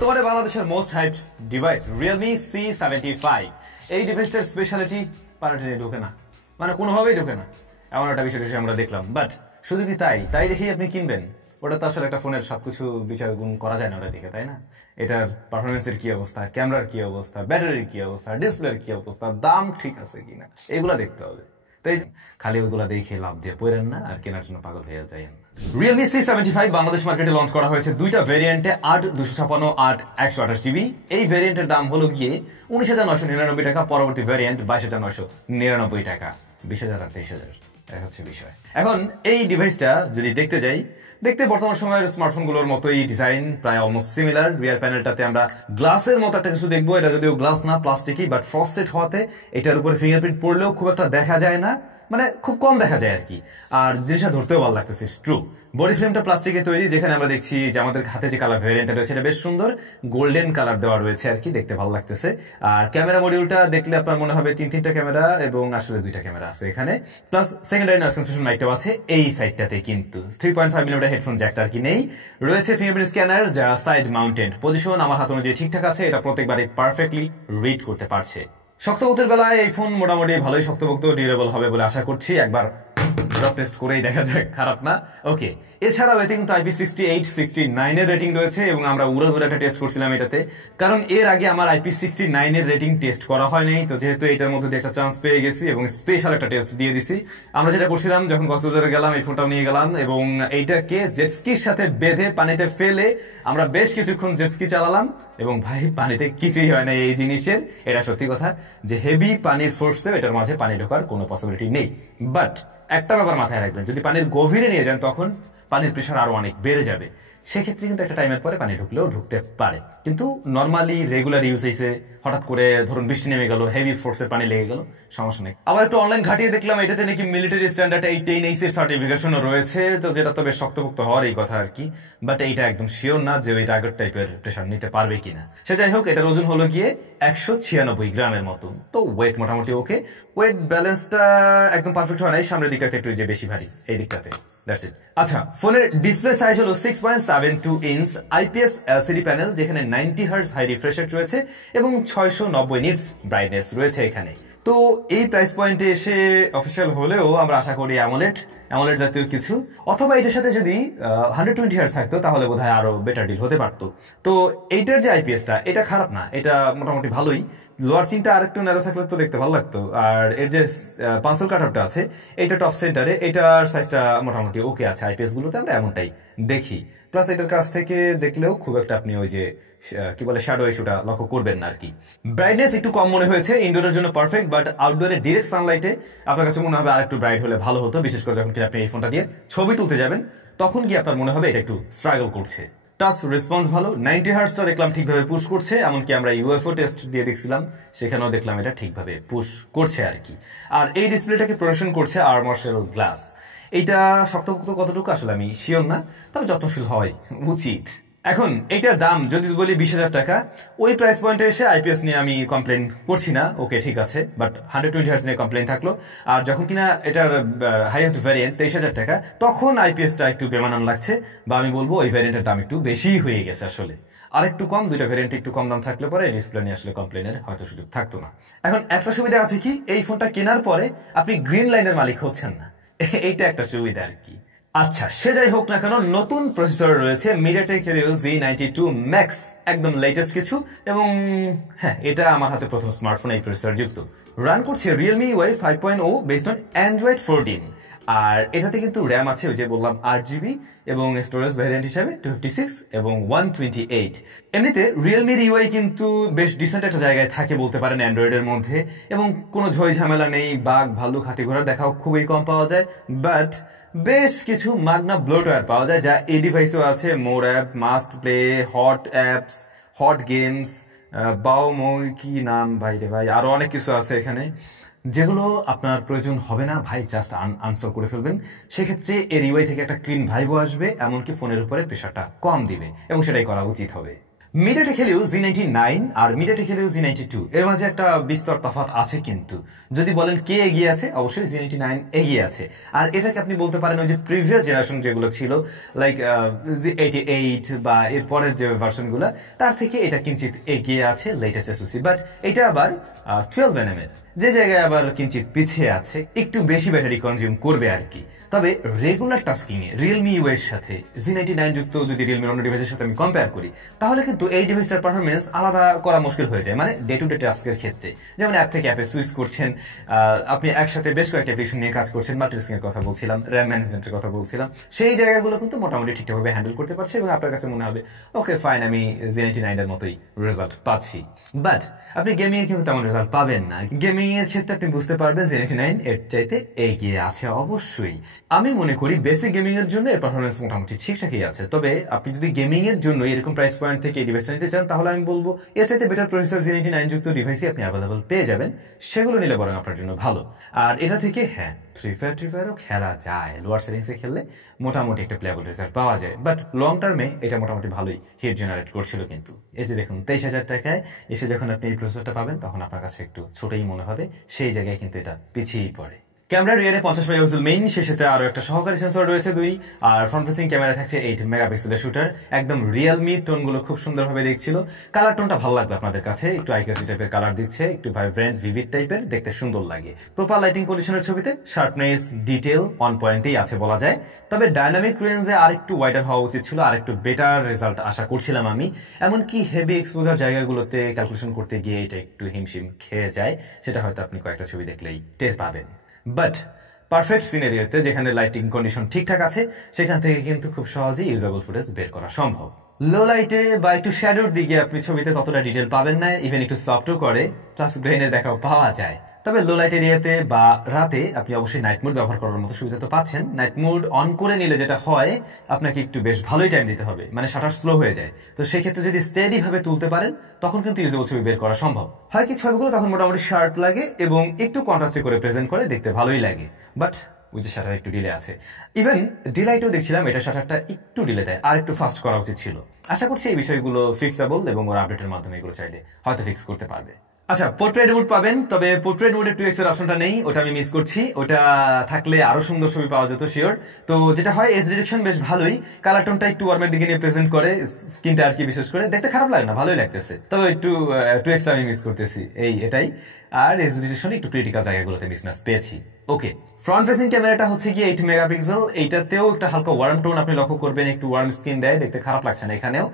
বর্তমানে বাংলাদেশের most hyped device Realme C75 এই ডিভাইসটার স্পেশালিটি পানাটেনে ঢোকে না, মানে কোনোভাবেই ঢোকে না, এমন একটা বিষয় আমরা দেখলাম। বাট শুধু কি তাই দেখেই আপনি কিনবেন? ওটা তো আসলে একটা ফোনের সবকিছু বিচার গুণ করা যায় না ওটা দেখে, তাই না? এটার পারফরমেন্সের কি অবস্থা, ক্যামেরার কি অবস্থা, ব্যাটারির কি অবস্থা, ডিসপ্লের কি অবস্থা, দাম ঠিক আছে কিনা, এগুলা দেখতে হবে। তাই খালি ওইগুলা দেখে লাভ দিয়ে পড়েন না আর কেনার জন্য পাগল হয়ে যান। Realme C75 বাংলাদেশ মার্কেটে লঞ্চ করা হয়েছে দুইটা ভেরিয়েন্টে, 8/256 8/128GB। এই ভেরিয়েন্টের দাম হলো গিয়ে 19,999 টাকা, পরবর্তী ভেরিয়েন্ট 22,999 টাকা। 20,000 আর 23,000 হচ্ছে বিষয়। এখন এই ডিভাইসটা যদি দেখতে বর্তমান সময়ের স্মার্টফোনগুলোর মতোই ডিজাইন, প্রায় অলমোস্ট সিমিলার। রিয়ার প্যানেলটাতে আমরা গ্লাসের মতো একটা কিছু দেখবো, এটা যদিও গ্লাস না, প্লাস্টিকই, বাট ফ্রস্টেড হওয়াতে এটার উপরে ফিঙ্গারপ্রিন্ট পড়লেও খুব একটা দেখা যায় না, মানে খুব কম দেখা যায় আর কি। আর জিনিসটা ধরতেও ভালো লাগতেছে, ট্রু। বডি ফ্রেমটা প্লাস্টিকের তৈরি, যেখানে আমরা দেখছি যে আমাদের হাতে যে কালার ভেরিয়েন্টটা রয়েছে এটা বেশ সুন্দর, গোল্ডেন কালার দেওয়া রয়েছে আর কি, দেখতে ভালো লাগতেছে। আর ক্যামেরা মডিউলটা দেখলে আপনার মনে হবে তিনটা ক্যামেরা, এবং আসলে দুইটা ক্যামেরা আছে এখানে, প্লাস সেকেন্ডারি নয়েজ ক্যান্সেলেশন মাইকটাও আছে এই সাইডটাতে। কিন্তু 3.5mm হেডফোন জ্যাকটা আর কি নেই। রয়েছে ফিঙ্গারপ্রিন্ট স্ক্যানার যা সাইড মাউন্টেড, পজিশন আমার হাত অনুযায়ী ঠিকঠাক আছে, এটা প্রত্যেকবারই পারফেক্টলি রিড করতে পারছে। শক্তপোক্তের বেলায় এই ফোন মোটামুটি ভালোই শক্তপোক্ত, ডিউরেবল হবে বলে আশা করছি। একবার ড্রপ টেস্ট করেই দেখা যাক, খারাপ না। ওকে, এছাড়াও এতে কিন্তু IP68 69 এর রেটিং রয়েছে, এবং আমরা উড়াধুরা একটা টেস্ট করছিলাম এটাতে, কারণ এর আগে আমার IP69 এর রেটিং টেস্ট করা হয় নাই। তো যেহেতু এটার মধ্যে একটা চান্স পেয়ে গেছি এবং স্পেশাল একটা টেস্ট দিয়ে দিছি, আমরা যেটা করছিলাম যখন কক্সবাজারে গেলাম, এই ফোনটাও নিয়ে গেলাম এবং এইটাকে জেটস্কির সাথে বেঁধে পানিতে ফেলে আমরা বেশ কিছুক্ষণ জেটস্কি চালালাম, এবং ভাই পানিতে কিছুই হয় না এই জিনিসের। এটা সত্যি কথা যে হেভি পানির ফোর্সে এটার মাঝে পানি ঢোকার কোনো পসিবিলিটি নেই। বাট একটা ব্যাপার মাথায় রাখবেন, যদি পানির গভীরে নিয়ে যান তখন পানির প্রেশার আরো অনেক বেড়ে যাবে। সেক্ষেত্রে কিন্তু একটা টাইমের পরে পানি ঢুকলেও ঢুকতে পারে, কিন্তু নর্মালি রেগুলার ইউজেসে হঠাৎ করে ধরুন বৃষ্টি নেমে গেল, হেভি ফোর্সের পানি লেগে গেল, সমস্যা নেই। আবার একটু অনলাইন ঘাটিয়ে দেখলাম এটাতে নাকি মিলিটারি স্ট্যান্ডার্ড 810 এর সার্টিফিকেশনও রয়েছে, তো যেটা তো বেশ শক্তপোক্ত হওয়ার এই কথা আর কি। বাট এইটা একদম শিওর না যে ওই রাগের টাইপের প্রেশার নিতে পারবে কিনা। সে যাই হোক, এটার ওজন হলো গিয়ে 196 গ্রামের মতন, তো ওয়েট মোটামুটি ওকে। ওয়েট ব্যালেন্সটা একদম পারফেক্ট হয় নাই, সামনের দিকটাতে একটু যে বেশি ভারী, এই দিকটাতে। That's it. আচ্ছা, ফোনের ডিসপ্লে সাইজ হলো 6.72 ইঞ্চ IPS LCD প্যানেল, যেখানে 90 হার্টজ হাই রিফ্রেশ রেট রয়েছে এবং 690 নিটস ব্রাইটনেস রয়েছে এখানে। তো এই প্রাইস পয়েন্টে এসে অফিসিয়াল হলেও আমরা আশা করি অ্যামোলেড জাতীয় কিছু, অথবা এটার সাথে যদি 120 হার্টজ থাকতো তাহলে বোধহয় আরো বেটার ডিল হতে পারতো। তো এইটার যে IPSটা এটা খারাপ না, এটা মোটামুটি ভালোই। লোয়ার চিনটা আর একটু ন্যারো থাকলে তো দেখতে ভালো লাগতো। আর এর যে পাঁচল কাটআউটটা আছে এটা টপ সেন্টারে, এটার সাইজটা মোটামুটি ওকে আছে। IPS গুলোতে আমরা এমনটাই দেখি। প্লাস এটার কাছ থেকে দেখলেও খুব একটা আপনি ওই যে কি বলে শ্যাডো ইস্যুটা লক্ষ্য করবেন না আর কি। ব্রাইটনেস একটু কম মনে হয়েছে, ইনডোরের জন্য পারফেক্ট, বাট আউটডোরে ডিরেক্ট সানলাইটে আপনার কাছে মনে হবে আর একটু ব্রাইট হলে ভালো হতো, বিশেষ করে যখন কিনা আপনি এই ফোনটা দিয়ে ছবি তুলতে যাবেন তখন কি আপনার মনে হবে এটা একটু স্ট্রাগল করছে। টাচ রেসপন্স ভালো, 90 হার্টজটা দেখলাম ঠিকভাবে পুশ করছে, এমনকি আমরা UFO টেস্ট দিয়ে দেখছিলাম সেখানেও দেখলাম এটা ঠিকভাবে পুশ করছে আর কি। আর এই ডিসপ্লেটাকে প্রদর্শন করছে আর্মর শেল গ্লাস। এইটা শক্তপোক্ত কতটুকু আসলে আমি শিওর না, তবে যত্নশীল হওয়াই উচিত। এখন এইটার দাম যদি বলি 20,000 টাকা, ওই প্রাইস পয়েন্টে এসে IPS নিয়ে আমি কমপ্লেন করছি না, ওকে ঠিক আছে, বাট 120 হার্টজ নিয়ে কমপ্লেন থাকলো। আর যখন কিনা এটার হাইয়েস্ট ভ্যারিয়েন্ট 23,000 টাকা, তখন IPSটা একটু বেমানান লাগছে, বা আমি বলবো ওই ভ্যারিয়েন্টের দাম একটু বেশি হয়ে গেছে আসলে। আর একটু কম, দুইটা ভ্যারিয়েন্ট একটু কম দাম থাকলে পরে ডিসপ্লে নিয়ে আসলে কমপ্লেনের হয়তো সুযোগ থাকতো না। এখন একটা সুবিধা আছে কি, এই ফোনটা কেনার পরে আপনি গ্রিন লাইনের মালিক হচ্ছেন না, এইটা একটা সুবিধা আর কি। আচ্ছা, সে যাই হোক না কেন, নতুন প্রসেসর রয়েছে MediaTek Helio Z92 Max, একদম লেটেস্ট কিছু, এবং হ্যাঁ এটা আমার হাতে প্রথম স্মার্টফোন এই প্রসেসর যুক্ত। রান করছে Realme UI 5.0 based on Android 14। আর এটাতে কিন্তু র্যাম আছে ওই যে বললাম 8GB, এবং স্টোরেজ ভ্যারিয়েন্ট হিসাবে 256 এবং 128। এমনিতে Realme UI কিন্তু বেশ ডিসেন্ট একটা জায়গায় থাকে বলতে পারেন অ্যান্ড্রয়েডের মধ্যে, এবং কোনো ঝই ঝামেলা নেই, বাঘ ভাল্লুক হাতি ঘোড়ার দেখাও খুবই কম পাওয়া যায়। বাট বেশ কিছু মাগনা ব্লোটওয়্যার পাওয়া যায়, যা এই ডিভাইসেও আছে। More app, must play, hot apps, hot games, বাওমই কি নাম ভাই রে ভাই, আরো অনেক কিছু আছে এখানে, যেগুলো আপনার প্রয়োজন হবে না ভাই, জাস্ট আনস্টল করে ফেলবেন। সেক্ষেত্রে এর ইউআই থেকে একটা ক্লিন ভাইবও আসবে, এমনকি ফোনের উপরে প্রেশারটা কম দিবে, এবং সেটাই করা উচিত হবে। মিডিয়াটেক হেলিও Z99 আর মিডিয়াটেক হেলিও Z92 এর মাঝে একটা বিস্তর তফাৎ আছে, কিন্তু যদি বলেন কে এগিয়ে আছে, অবশ্যই Z99 এগিয়ে আছে। আর এটাকে আপনি বলতে পারেন ওই যে প্রিভিয়াস জেনারেশন যেগুলো ছিল লাইক Z88 বা এর পরের যে ভার্সনগুলো, তার থেকে এটা কিঞ্চিত এগিয়ে আছে লেটেস্ট এসওসি। বাট এটা আবার 12nm এর, যে জায়গায় আবার কিঞ্চিত পিছিয়ে আছে, একটু বেশি ব্যাটারি কনজিউম করবে আর কি। তবে রেগুলার টাস্কিং এ রিয়েলমি ইউ এর সাথে Z99 যুক্ত যদি রিয়েলমির অন্য ডিভাইসের সাথে আমি কম্পেয়ার করি, তাহলে কিন্তু এই ডিভাইসটার পারফরমেন্স আলাদা করা মুশকিল হয়ে যায়, মানে ডে টু ডে টাস্কের ক্ষেত্রে। যেমন অ্যাপ থেকে অ্যাপে সুইচ করছেন, আপনি একসাথে বেশ কয়েকটা অ্যাপ্লিকেশন নিয়ে কাজ করছেন, মাল্টিটাস্কিং এর কথা বলছিলাম, র্যাম ম্যানেজমেন্টের কথা বলছিলাম, সেই জায়গাগুলো কিন্তু মোটামুটি ঠিকঠাকভাবে হ্যান্ডেল করতে পারছে এবং আপনার কাছে মনে হবে ওকে ফাইন, আমি Z99 এর মতোই রেজাল্ট পাচ্ছি। বাট আপনি গেমিং এ কিন্তু তেমন রেজাল্ট পাবেন না। গেমিং এর ক্ষেত্রে আপনি বুঝতে পারবেন Z99 এর চাইতে এগিয়ে আছে অবশ্যই। আমি মনে করি বেসিক গেমিং এর জন্য এর পারফরমেন্স মোটামুটি ঠিকঠাকই আছে। তবে আপনি যদি গেমিং এর জন্য এরকম প্রাইস পয়েন্ট থেকে এই ডিভাইসটা নিতে চান, তাহলে আমি বলবো এর চাইতে বেটার প্রসেসর Z99 যুক্ত ডিভাইসই আপনি অ্যাভেলেবল পেয়ে যাবেন, সেগুলো নিলে বরং আপনার জন্য ভালো। আর এটা থেকে হ্যাঁ, ফ্রি ফায়ারও খেলা যায়, লোয়ার সেটিংসে খেললে মোটামুটি একটা প্লেয়াবল রেজাল্ট পাওয়া যায়। বাট লং টার্মে এটা মোটামুটি ভালোই হিট জেনারেট করছিল। কিন্তু এই যে দেখুন 23,000 টাকায় এসে যখন আপনি এই প্রসেসরটা পাবেন, তখন আপনার কাছে একটু ছোটই মনে হবে, সেই জায়গায় কিন্তু এটা পিছিয়েই পড়ে। ক্যামেরা রিয়ারে 50 মেগাপিক্সেল মেইন, শেষেতে আরো একটা সহকারী সেন্সর রয়েছে 2, আর ফ্রন্ট ফেসিং ক্যামেরা থাকছে 8 মেগাপিক্সেলের শুটার। একদম রিয়েলমি টোনগুলো খুব সুন্দরভাবে দেখছিল। কালার টোনটা ভালো লাগবে আপনাদের কাছে, একটু আইকাসি টাইপের কালার দিচ্ছে, একটু ভাইব্রেন্ট ভিভিড টাইপের, দেখতে সুন্দর লাগে। প্রপার লাইটিং কন্ডিশনের ছবিতে শার্পনেস ডিটেল অন পয়েন্টেই আছে বলা যায়। তবে ডাইনামিক রেঞ্জে আরেকটু ওয়াইডার হওয়া উচিত ছিল, আরেকটু বেটার রেজাল্ট আশা করছিলাম আমি। এমনকি হেভি এক্সপোজার জায়গাগুলোতে ক্যালকুলেশন করতে গিয়ে এটা একটু হিমশিম খেয়ে যায়, সেটা হয়তো আপনি কয়েকটা ছবি দেখলেই টের পাবেন। বাট পারফেক্ট সিনারিওতে যেখানে লাইটিং কন্ডিশন ঠিকঠাক আছে, সেখান থেকে কিন্তু খুব সহজেই ইউজেবল ফুটেজ বের করা সম্ভব। লো লাইটে বা একটু শ্যাডোর দিকে আপনি ছবিতে ততটা ডিটেল পাবেন না, ইভেন একটু সফটও করে, প্লাস গ্রেনের দেখাও পাওয়া যায়। তবে লো লাইট এরিয়াতে বা রাতে আপনি অবশ্যই নাইট মোড ব্যবহার করার মতো সুবিধা তো পাচ্ছেন। নাইট মোড অন করে নিলে যেটা হয়, আপনাকে একটু বেশ ভালোই টাইম দিতে হবে, মানে শাটার স্লো হয়ে যায়। তো সেক্ষেত্রে যদি স্টেডি ভাবে তুলতে পারেন, তখন কিন্তু ইউজেবল ছবি বের করা সম্ভব হয়। কি ছবিগুলো তখন মোটামুটি শার্প লাগে এবং একটু কন্ট্রাস্টে করে প্রেজেন্ট করে, দেখতে ভালোই লাগে। বাট ওই যে শাটার একটু ডিলে আছে, ইভেন ডিলাইটও দেখছিলাম এটা শাটারটা একটু ডিলে দেয়, আর একটু ফাস্ট করা উচিত ছিল। আশা করছি এই বিষয়গুলো ফিক্সেবল এবং ওর আপডেটের মাধ্যমে এগুলো চাইলে হয়তো ফিক্স করতে পারবে। আচ্ছা, পোর্ট্রেট মোড পাবেন, তবে পোর্ট্রেট মোডে 2x এর অপশনটা নেই, ওটা আমি মিস করছি। ওটা থাকলে আরো সুন্দর ছবি পাওয়া যেত শিওর। তো যেটা হয়, এজ ডিরেকশন বেশ ভালোই, কালার টোনটা একটু ওয়ার্মের দিকে নিয়ে প্রেজেন্ট করে, স্কিনটা আর কি বিশেষ করে দেখতে খারাপ লাগে না, ভালোই লাগতেছে। তবে একটু 2x আমি মিস করতেছি, এটাই। আর এজ ডিরেকশন একটু ক্রিটিক্যাল জায়গাগুলোতে মিসম্যাচ পেয়েছি। ওকে, ফ্রন্ট ফেসিং ক্যামেরাটা হচ্ছে গিয়ে 8 মেগাপিক্সেল, এইটাতেও একটা হালকা ওয়ার্ম টোন আপনি লক্ষ্য করবেন, একটু ওয়ার্ম স্কিন দেয়, দেখতে খারাপ লাগছে না এখানেও।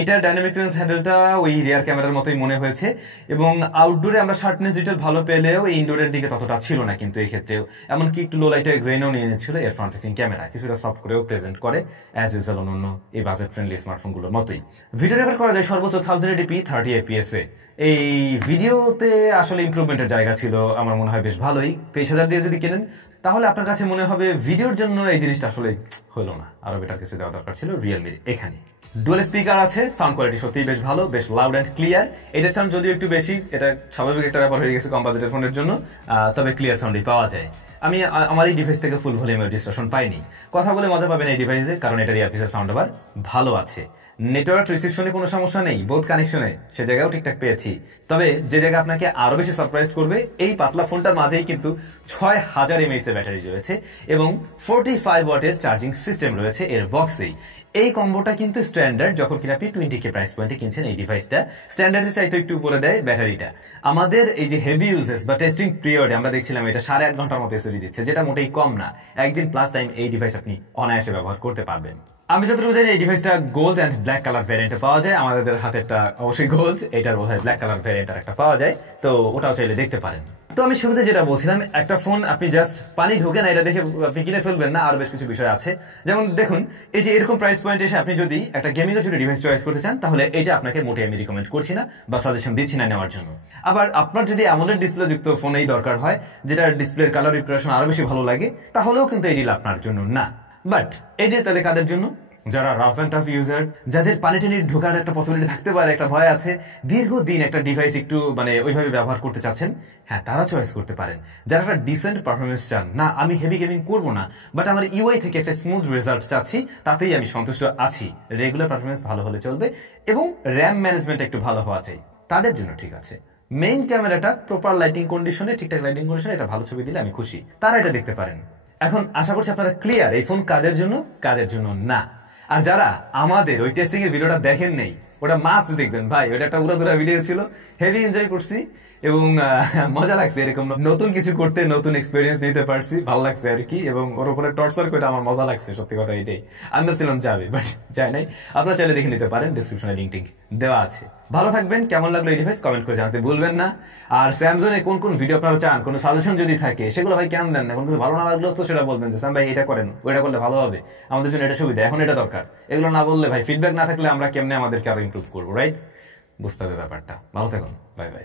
এটার ডাইনামিক রেঞ্জ হ্যান্ডেলটা ওই রিয়ার ক্যামেরার মতোই মনে হয়েছে, এবং আউটডোরে আমরা শার্পনেস ডিটেল ভালো পেলেও এই ইনডোরের দিকে ততটা ছিল না কিন্তু এই ক্ষেত্রেও। এমনকি একটু লো লাইটের গ্রেনও নিয়ে নিচ্ছিল এর ফ্রন্ট ফেসিং ক্যামেরা, কিছুটা সফট করেও প্রেজেন্ট করে অ্যাজ ইউজুয়াল অন্য এই বাজেট ফ্রেন্ডলি স্মার্টফোনগুলোর মতোই। ভিডিও রেকর্ড করা যায় সর্বোচ্চ 1080p 30 fps এ। এই ভিডিওতে আসলে ইমপ্রুভমেন্টের জায়গা ছিল আমার মনে হয় বেশ ভালোই। 23,000 দিয়ে যদি কেনেন, তাহলে আপনার কাছে মনে হবে ভিডিওর জন্য এই জিনিসটা আসলে হলো না, আরো বেটার কিছু দেওয়া দরকার ছিল রিয়েলমির এখানে। ডুয়াল স্পিকার আছে, সাউন্ড কোয়ালিটি সত্যিই বেশ ভালো, বেশ লাউড অ্যান্ড ক্লিয়ার। এটা সাউন্ড যদিও একটু বেশি, এটা স্বাভাবিক একটা ব্যাপার হয়ে গেছে কম বাজেটের ফোনের জন্য, তবে ক্লিয়ার সাউন্ডই পাওয়া যায়। আমি আমার এই ডিভাইস থেকে ফুল ভলিউমের ডিস্টরশন পাইনি। কথা বলে মজা পাবেন এই ডিভাইসে, কারণ এটার ইয়ারপিসের সাউন্ড আবার ভালো আছে। নেটওয়ার্ক রিসিপশনে কোনো সমস্যা নেই, বোথ কানেকশনে সে জায়গাও ঠিকঠাক পেয়েছি। তবে যে জায়গা আপনাকে আরো বেশি সারপ্রাইজ করবে, এই পাতলা ফোনটার মাঝেই কিন্তু 6000 mAh এর ব্যাটারি রয়েছে এবং 45 ওয়াটের চার্জিং সিস্টেম রয়েছে এর বক্সেই। এই কম্বোটা কিন্তু স্ট্যান্ডার্ড, যখন কিনা আপনি 20K প্রাইস পয়েন্টে কিনছেন এই ডিভাইসটা, স্ট্যান্ডার্ডের চাইতে একটু উপরে দেয় ব্যাটারিটা। আমাদের এই যে হেভি ইউজেস বা টেস্টিং পিরিয়ডে আমরা দেখছিলাম এটা 8.5 ঘন্টার মতো এসওডি দিচ্ছে, যেটা মোটেই কম না। একদিন প্লাস টাইম এই ডিভাইস আপনি অনায়াসে ব্যবহার করতে পারবেন। আমি যতটুকু জানি এই ডিভাইসটা গোল্ড অ্যান্ড ব্ল্যাক কালার ভ্যারিয়েন্টে পাওয়া যায়। আমাদের হাতেরটা অবশ্যই গোল্ড, এটার বোধহয় ব্ল্যাক কালার ভ্যারিয়েন্টার একটা পাওয়া যায়, তো ওটাও চাইলে দেখতে পারেন। তো আমি শুরুতে যেটা বলছিলাম, একটা ফোন আপনি জাস্ট পানি ঢুকে না এটা দেখে আপনি কিনে ফেলবেন না, আরো বেশ কিছু বিষয় আছে। যেমন দেখুন, এই যে এরকম প্রাইস পয়েন্ট এসে আপনি যদি একটা গেমিং এর জন্য ডিভাইস চয়েস করতে চান, তাহলে এটা আপনাকে মোটেই আমি রিকমেন্ড করছি না বা সাজেশন দিচ্ছি না নেওয়ার জন্য। আবার আপনার যদি অ্যামোলেড ডিসপ্লে যুক্ত ফোনেই দরকার হয়, যেটা ডিসপ্লের কালার রিপ্রেজেন্টেশন আরো বেশি ভালো লাগে, তাহলেও কিন্তু এই ডিল আপনার জন্য না। বাট এই ডিল তাহলে কাদের জন্য? যারা রাফ এন্ড টাফ ইউজার, যাদের পানি টেনে ঢোকার একটা পসিবিলিটি থাকতে পারে, একটা ভয় আছে, দীর্ঘদিন একটা ডিভাইস একটু ওইভাবে ব্যবহার করতে চাচ্ছেন, হ্যাঁ তারা চয়েস করতে পারেন। যারা একটা ডিসেন্ট পারফরমেন্স চান, না আমি হেভি গেমিং করবো না, বাট আমার ইউআই থেকে একটা স্মুথ রেজাল্ট চাচ্ছি, তাতেই আমি সন্তুষ্ট আছি, রেগুলার পারফরমেন্স ভালো হলে চলবে এবং র্যাম ম্যানেজমেন্ট একটু ভালো হওয়া চাই, তাদের জন্য ঠিক আছে। মেইন ক্যামেরাটা প্রপার লাইটিং কন্ডিশনে, ঠিকঠাক লাইটিং কন্ডিশনে এটা ভালো ছবি দিলে আমি খুশি, তারা এটা দেখতে পারেন। এখন আশা করছি আপনারা ক্লিয়ার এই ফোন কাদের জন্য, কাদের জন্য না। আর যারা আমাদের ওই টেস্টিং এর ভিডিওটা দেখেন নেই, ওটা মাস্ট দেখবেন ভাই, ওটা একটা উড়াধুরা ভিডিও ছিল, হেভি এনজয় করছি এবং মজা লাগছে, এরকম নতুন কিছু করতে, নতুন এক্সপিরিয়েন্স দিতে পারছি, ভালো লাগছে আর কি। এবং ওর উপরে টর্চার করে আমার মজা লাগছে, সত্যি কথা এটাই। আমি ভাবছিলাম যাবে, বাট যায় নাই। আপনারা চাইলে দেখে নিতে পারেন, ডিসক্রিপশনে লিঙ্ক টিঙ্ক দেওয়া আছে। ভালো থাকবেন, কেমন লাগলো এই ডিভাইস কমেন্ট করে জানাতে ভুলবেন না। আর স্যামসং এ কোন কোন ভিডিও আপনারা চান, কোনো সাজেশন যদি থাকে সেগুলো ভাই কেন দেন না, কোনো কিছু ভালো না লাগলো তো সেটা বলবেন যে স্যাম ভাই এটা করেন, ওইটা করলে ভালো হবে, আমাদের জন্য এটা সুবিধা, এখন এটা দরকার। এগুলো না বললে ভাই, ফিডব্যাক না থাকলে আমরা কেমনে আমাদেরকে আরো ইমপ্রুভ করবো, রাইট? বুঝতে হবে ব্যাপারটা। ভালো থাকুন, বাই বাই।